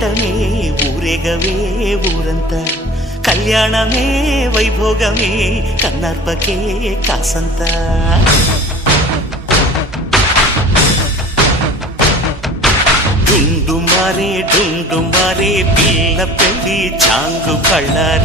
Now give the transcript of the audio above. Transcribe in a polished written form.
పేరంటమే ఊరేగవే ఊరంతా కళ్యాణమే వైభోగమే కన్నార్పకే కాసంతా డుండు మారే పిల్ల పెళ్ళి చాంగు కళ్ళ